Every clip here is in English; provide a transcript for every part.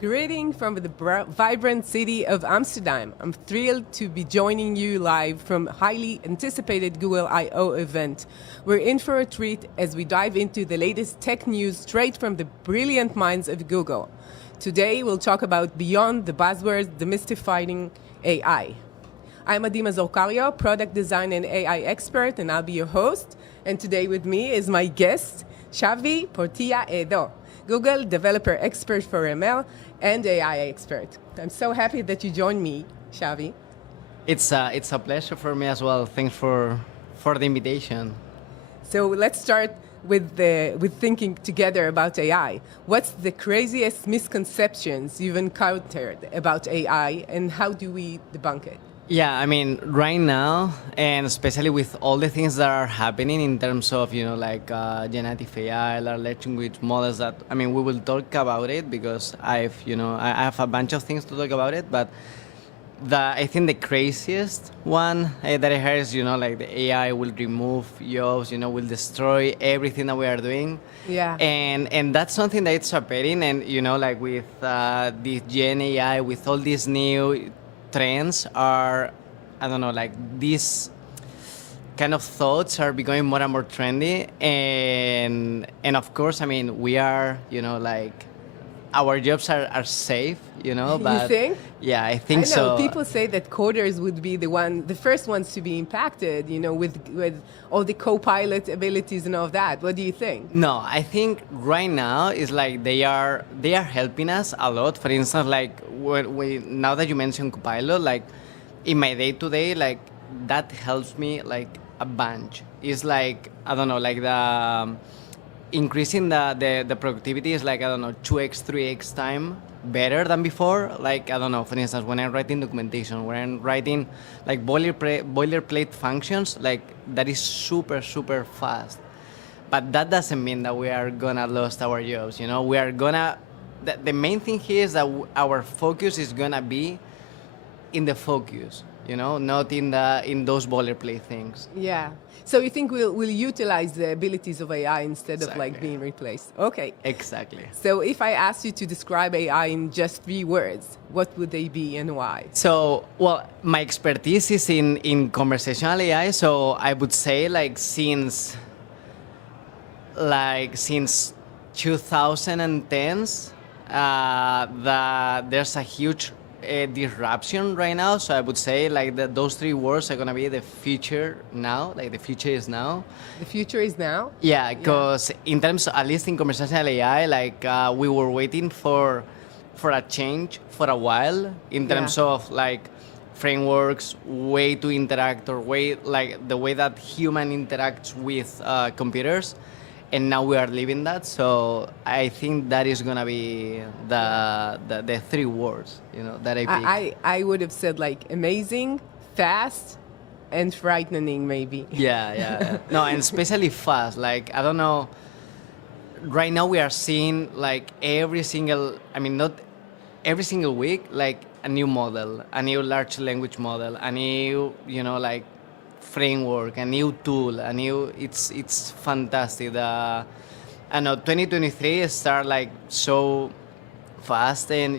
Greeting from the vibrant city of Amsterdam. I'm thrilled to be joining you live from highly anticipated Google I/O event. We're in for a treat as we dive into the latest tech news straight from the brilliant minds of Google. Today we'll talk about beyond the buzzwords, demystifying AI. I'm Mazor Kario, product design and AI expert, and I'll be your host. And today with me is my guest, Xavier Portilla Edo, Google developer expert for ML and AI expert. I'm so happy that you joined me, Xavi. It's a pleasure for me as well. Thanks for the invitation. So let's start with thinking together about AI. What's the craziest misconceptions you've encountered about AI, and how do we debunk it? Yeah, I mean, right now, and especially with all the things that are happening in terms of, generative AI, large language models that, I mean, we will talk about it because I have a bunch of things to talk about it, but I think the craziest one that I heard is, the AI will remove jobs, will destroy everything that we are doing. Yeah. And that's something that it's appearing, and, with this Gen AI, with all these new trends are, these kind of thoughts are becoming more and more trendy, and of course, I mean, we are, our jobs are safe, but you think? Yeah, I think I know. so. People say that coders would be the first ones to be impacted, with all the co-pilot abilities and all of that. What do you think? No, I think right now is like they are helping us a lot. For instance, like now that you mentioned Copilot, like in my day-to-day, like that helps me like a bunch. It's like, I don't know, like the increasing the productivity is like, 2x, 3x time better than before. Like, I don't know, for instance, when I'm writing documentation, when I'm writing like boilerplate functions, like that is super, super fast. But that doesn't mean that we are gonna lose our jobs, We are gonna, the main thing here is that our focus is gonna be in the focus, not in those boilerplate things. Yeah. So you think we'll utilize the abilities of AI instead of like Exactly. being replaced? Okay. Exactly. So if I asked you to describe AI in just 3 words, what would they be and why? So, well, my expertise is in conversational AI, so I would say since 2010s, that there's a huge disruption right now. So I would say those 3 words are gonna be the future now. Like the future is now. The future is now? Yeah, because in terms, at least in conversational AI, we were waiting for a change for a while in terms of frameworks, way to interact, or the way that human interacts with computers. And now we are living that, so I think that is gonna be the 3 words, that I picked. I would have said amazing, fast, and frightening maybe. Yeah. No, and especially fast. I don't know. Right now we are seeing not every single week, a new model, a new large language model, a new, framework, a new tool, it's fantastic. I know 2023 start so fast and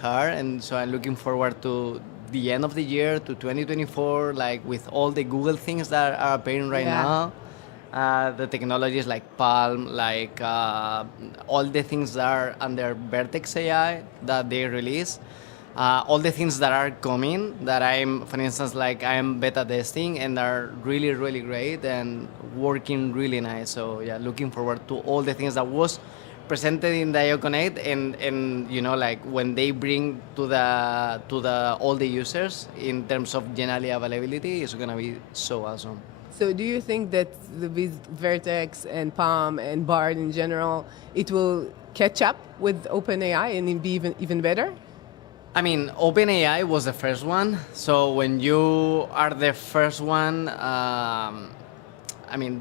hard, and so I'm looking forward to the end of the year, to 2024, with all the Google things that are appearing right now. The technologies like Palm, all the things that are under Vertex AI that they release. All the things that are coming that for instance, I'm beta testing and are really, really great and working really nice. So yeah, looking forward to all the things that was presented in the IO Connect and when they bring to all the users in terms of generally availability, it's gonna be so awesome. So do you think that with Vertex and Palm and Bard in general, it will catch up with OpenAI and be even better? I mean, OpenAI was the first one. So when you are the first one,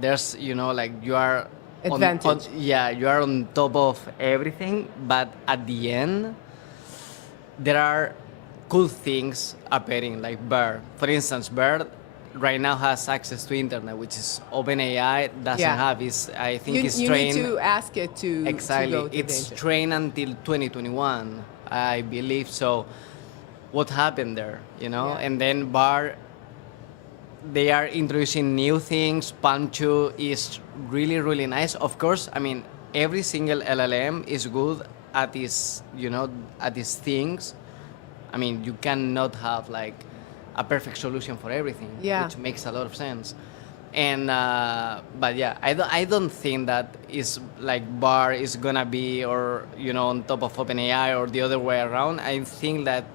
there's, you are advantage. You are on top of everything. But at the end, there are cool things appearing, like Bird. For instance, Bird right now has access to internet, which is OpenAI doesn't Yeah. have. Is I think it's You need trained to ask it to exactly. go to It's the internet. trained until 2021, I believe. So, what happened there? You know, Yeah. and then Bar, they are introducing new things. Palm 2 is really, really nice. Of course, I mean, every single LLM is good at its, you know, at its things. I mean, you cannot have like a perfect solution for everything, Yeah. which makes a lot of sense. And but yeah, I don't think that is like Bar is gonna be, or you know, on top of OpenAI or the other way around. I think that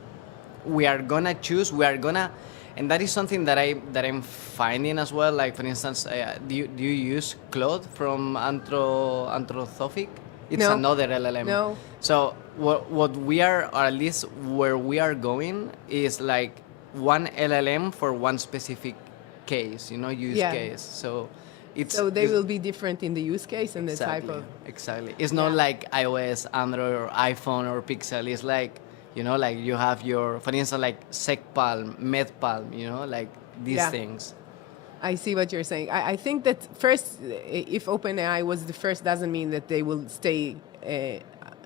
we are gonna choose. We are gonna, and that is something that I'm finding as well. Like for instance, do you use Claude from Anthropic? It's No. another LLM. No. So what we are, or at least where we are going, is like one LLM for one specific case, you know, use Yeah. case. So it's So they it's- will be different in the use case and exactly, the type of. exactly. It's not like iOS, Android, or iPhone or Pixel. It's like, you know, like you have your, for instance, like SecPalm, MedPalm, you know, like these Yeah. things. I see what you're saying. I think that first, if OpenAI was the first, doesn't mean that they will stay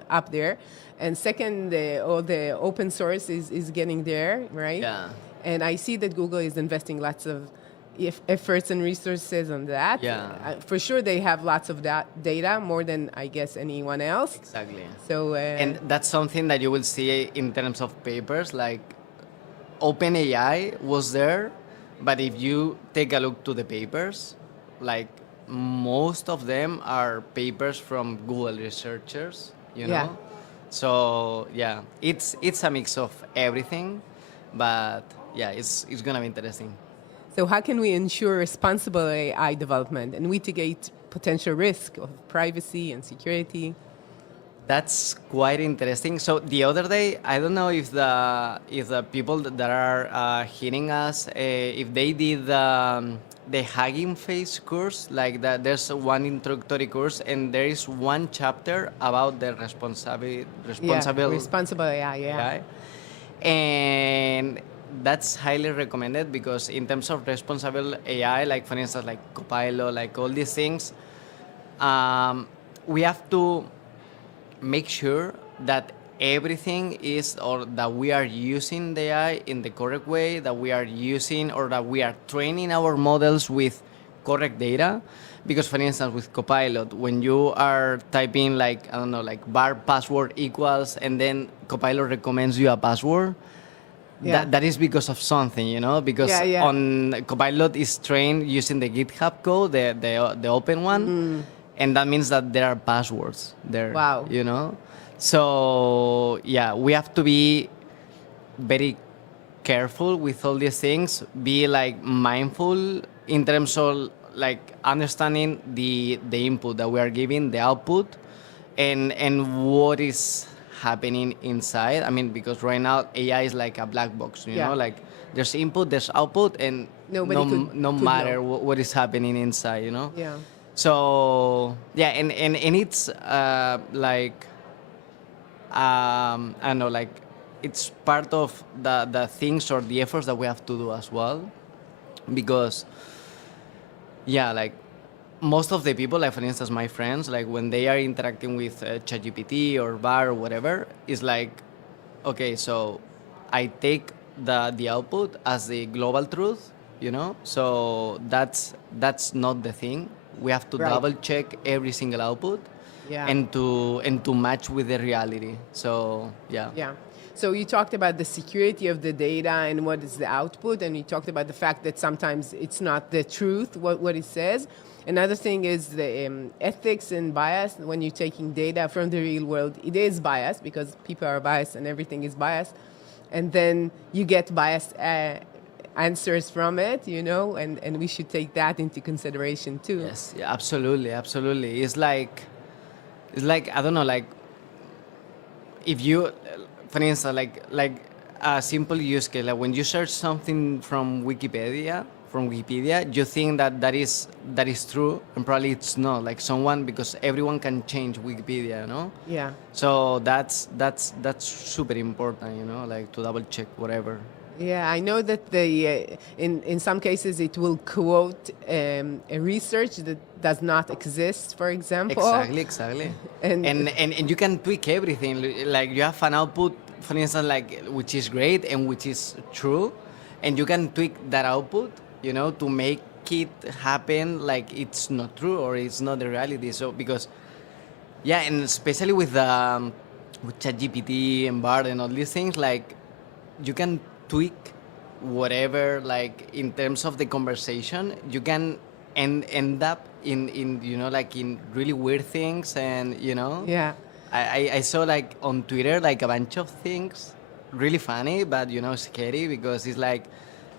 up there. And second, all the open source is getting there, right? Yeah. And I see that Google is investing lots of efforts and resources on that. Yeah. For sure, they have lots of that data, more than, I guess, anyone else. Exactly. So, And that's something that you will see in terms of papers. Like OpenAI was there, but if you take a look to the papers, like most of them are papers from Google researchers, you know? Yeah. So yeah, it's a mix of everything, but yeah, it's gonna be interesting. So how can we ensure responsible AI development and mitigate potential risk of privacy and security? That's quite interesting. So the other day, I don't know if the people that are hearing us, if they did the Hugging Face course, like that. There's one introductory course, and there is one chapter about the Responsible AI, yeah. AI. And that's highly recommended because in terms of responsible AI, like for instance, like Copilot, like all these things, we have to make sure that everything is, or that we are using the AI in the correct way, that we are using, or that we are training our models with correct data. Because for instance, with Copilot, when you are typing like, I don't know, like bar password equals, and then Copilot recommends you a password, Yeah. that is because of something, you know, because Yeah. on Copilot is trained using the GitHub code, the open one, and that means that there are passwords there. Wow. You know, so yeah, we have to be very careful with all these things. Be like mindful in terms of like understanding the input that we are giving, the output, and what is happening inside. I mean, because right now AI is like a black box, you Yeah. know, like there's input, there's output, and Nobody could matter know. what is happening inside, you know. Yeah. So yeah, and it's like I don't know, like it's part of the things or the efforts that we have to do as well, because yeah, like most of the people, like for instance, my friends, like when they are interacting with ChatGPT or Bar or whatever, is like, okay, so I take the output as the global truth, you know. So that's not the thing. We have to Right. double check every single output, Yeah. and to match with the reality. So yeah. Yeah. So you talked about the security of the data and what is the output, and you talked about the fact that sometimes it's not the truth, what it says. Another thing is the ethics and bias. When you're taking data from the real world, it is biased because people are biased and everything is biased. And then you get biased answers from it, you know, and we should take that into consideration too. Yes, yeah, absolutely, absolutely. It's like I don't know, like if you, for instance, like a simple use case, like when you search something from Wikipedia, you think that is true, and probably it's not. Like someone, because everyone can change Wikipedia, you know. Yeah. So that's super important, you know, like to double check whatever. Yeah, I know that in some cases it will quote a research that does not exist, for example. Exactly. And And you can tweak everything. Like you have an output, for instance, like which is great and which is true, and you can tweak that output, to make it happen like it's not true or it's not the reality. So because yeah, and especially with ChatGPT and Bard and all these things, like you can tweak whatever, like in terms of the conversation, you can end up in like in really weird things, and yeah, I saw like on Twitter like a bunch of things really funny but scary, because it's like,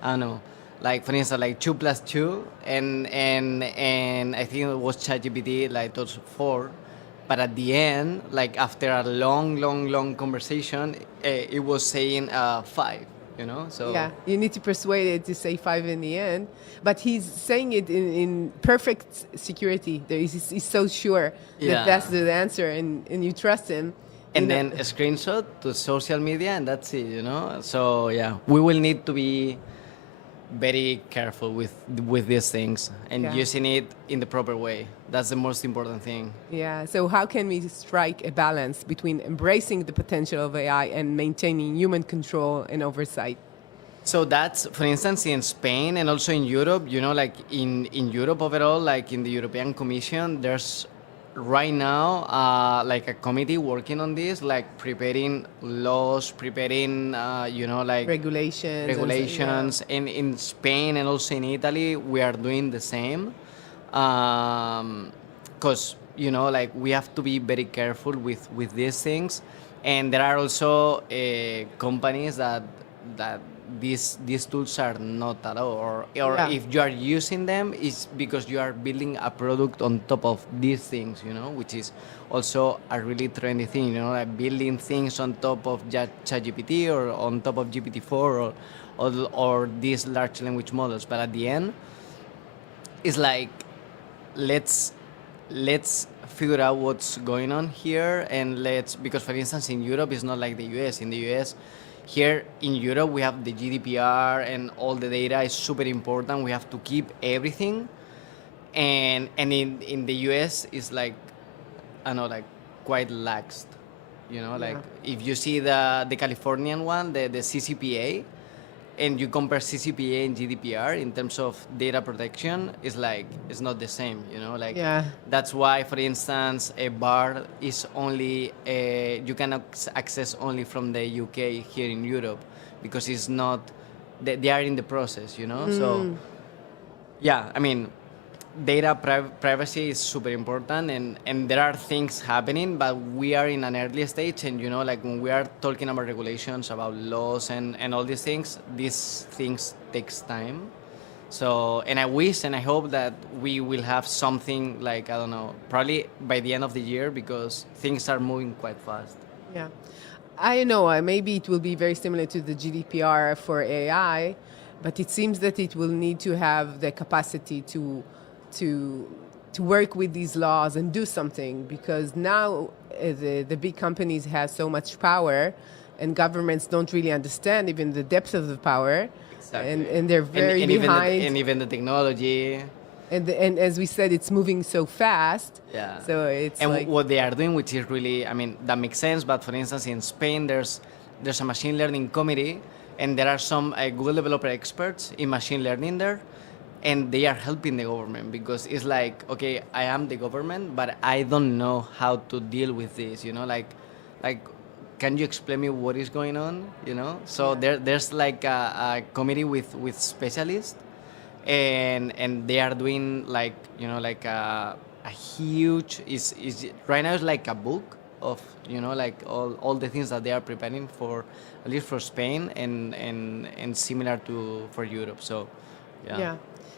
I don't know, like for instance like 2 plus 2, and I think it was ChatGPT like those 4, but at the end, like after a long conversation, it was saying 5, so yeah. You need to persuade it to say 5 in the end, but he's saying it in perfect security. He's so sure Yeah. that that's the answer, and you trust him. and then a screenshot to social media, and that's it. So yeah, we will need to be very careful with these things and Yeah. using it in the proper way. That's the most important thing. Yeah. So how can we strike a balance between embracing the potential of AI and maintaining human control and oversight? So that's, for instance, in Spain and also in Europe, like in Europe overall, like in the European Commission, there's right now like a committee working on this, like preparing laws, preparing, like Regulations. regulations. And in Spain and also in Italy, we are doing the same. Because, like we have to be very careful with these things. And there are also companies that these tools are not at all, or Yeah. if you are using them, it's because you are building a product on top of these things, which is also a really trendy thing, like building things on top of ChatGPT or on top of GPT-4 or these large language models. But at the end, it's like let's figure out what's going on here, and because for instance in Europe it's not like the US. In the US, here in Europe, we have the GDPR, and all the data is super important. We have to keep everything. And in the US, it's like, I don't know, like quite laxed. Like if you see the Californian one, the CCPA, and you compare CCPA and GDPR in terms of data protection, it's not the same, like Yeah. that's why, for instance, a bar is only you can access only from the UK here in Europe, because it's not they are in the process, so yeah, I mean, data privacy is super important, and there are things happening, but we are in an early stage, and like when we are talking about regulations, about laws and all these things takes time. So, and I wish and I hope that we will have something like, I don't know, probably by the end of the year, because things are moving quite fast. Yeah. I know, maybe it will be very similar to the GDPR for AI, but it seems that it will need to have the capacity to work with these laws and do something, because now the big companies have so much power, and governments don't really understand even the depth of the power. Exactly. And they're very behind. And even the technology. And as we said, it's moving so fast. Yeah. So it's and like, what they are doing, which is really, I mean, that makes sense. But for instance, in Spain, there's a machine learning committee, and there are some Google developer experts in machine learning there, and they are helping the government, because it's like, okay, I am the government, but I don't know how to deal with this. Like, can you explain me what is going on? So there's like a committee with specialists, and they are doing like, like a huge is right now, it's like a book of, like all the things that they are preparing for, at least for Spain, and similar to for Europe. So yeah.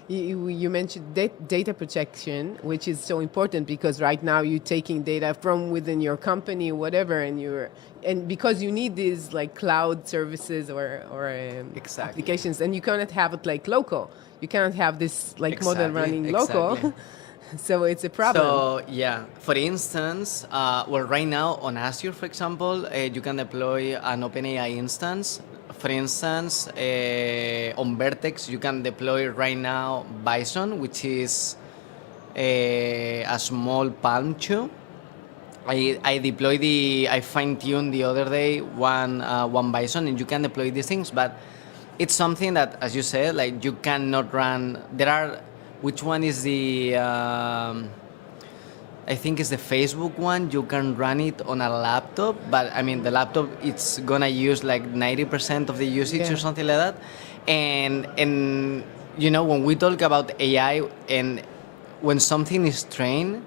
You mentioned data protection, which is so important, because right now you're taking data from within your company, whatever, and because you need these like cloud services or Exactly. applications, and you cannot have it like local. You cannot have this like model running local. So it's a problem. So yeah, for instance, well, right now on Azure, for example, you can deploy an OpenAI instance for instance, on Vertex, you can deploy right now Bison, which is a small palm tree. I fine-tuned the other day one Bison, and you can deploy these things, but it's something that, as you said, like you cannot run. Which one is the? I think it's the Facebook one. You can run it on a laptop, but I mean the laptop it's gonna use like 90% of the usage or something like that. And you know, when we talk about AI and when something is trained,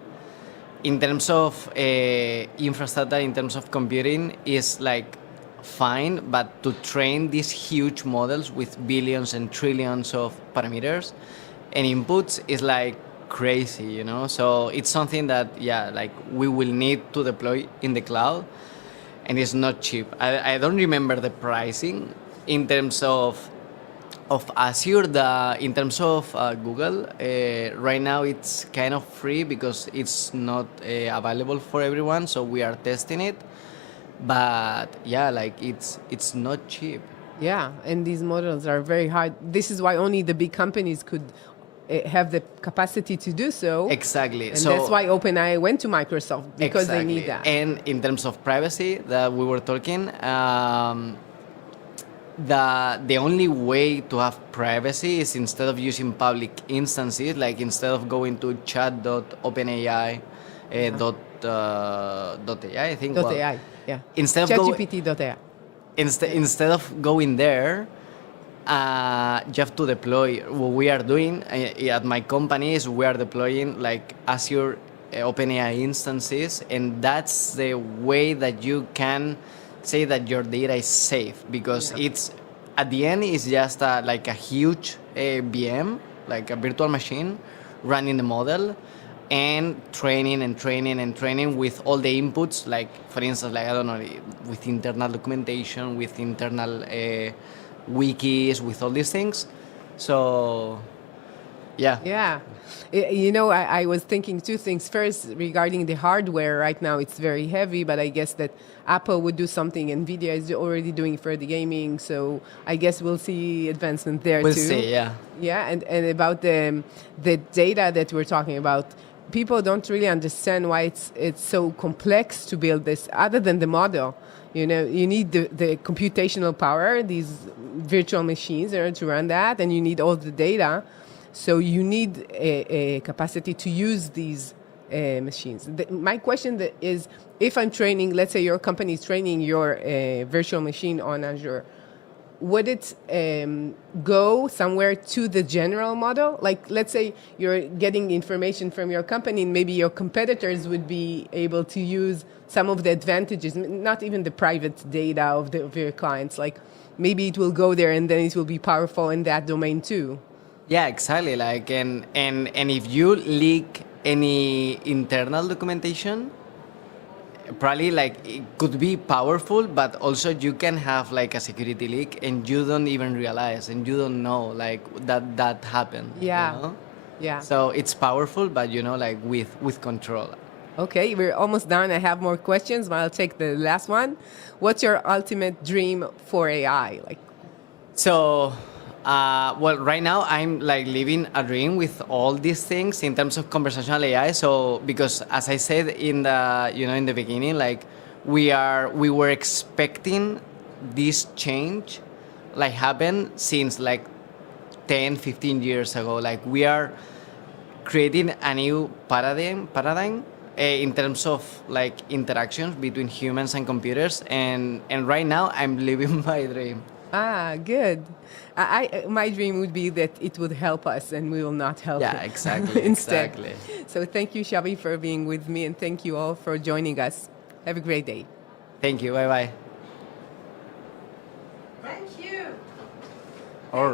in terms of infrastructure, in terms of computing, is like fine, but to train these huge models with billions and trillions of parameters and inputs is like crazy, you know? So it's something that, yeah, like we will need to deploy in the cloud, and it's not cheap. I don't remember the pricing in terms of Azure. In terms of Google, right now it's kind of free because it's not available for everyone, so we are testing it. But yeah, like it's not cheap. Yeah, and these models are very hard. This is why only the big companies could have the capacity to do so. Exactly. And that's why OpenAI went to Microsoft, because they need that. And in terms of privacy that we were talking, the only way to have privacy is instead of using public instances, like instead of going to chat.openai .ai, I think. .ai, yeah. Instead of ChatGPT.ai. Instead of going there, you have to deploy. What we are doing at my company is we are deploying like Azure OpenAI instances, and that's the way that you can say that your data is safe, because it's at the end it's just like a huge VM, like a virtual machine running the model and training and training and training with all the inputs, like for instance, like I don't know, with internal documentation, with internal wikis, with all these things. So yeah. You know, I was thinking two things. First, regarding the hardware, right now it's very heavy, but I guess that Apple would do something. NVIDIA is already doing for the gaming, so I guess we'll see advancement there we'll too. See, yeah. Yeah, and about the data that we're talking about, people don't really understand why it's so complex to build this, other than the model. You know, you need the computational power, these virtual machines to run that, and you need all the data. So you need a capacity to use these machines. My question is, if I'm training, let's say your company is training your virtual machine on Azure, would it go somewhere to the general model? Like, let's say you're getting information from your company, and maybe your competitors would be able to use some of the advantages, not even the private data of your clients. Like, maybe it will go there, and then it will be powerful in that domain too. Yeah, exactly. Like, and if you leak any internal documentation, probably like it could be powerful, but also you can have like a security leak and you don't even realize, and you don't know like that happened. Yeah. You know? Yeah. So it's powerful, but you know, like with control. Okay, we're almost done. I have more questions, but I'll take the last one. What's your ultimate dream for AI? Like, so. Well, right now I'm like living a dream with all these things in terms of conversational AI. So because as I said in the beginning, like we were expecting this change like happen since like 10, 15 years ago. Like we are creating a new paradigm in terms of like interactions between humans and computers, and right now I'm living my dream. Ah, good. My dream would be that it would help us and we will not help it. Yeah, exactly. Instead. Exactly. So thank you, Xavi, for being with me, and thank you all for joining us. Have a great day. Thank you. Bye-bye. Thank you. All right.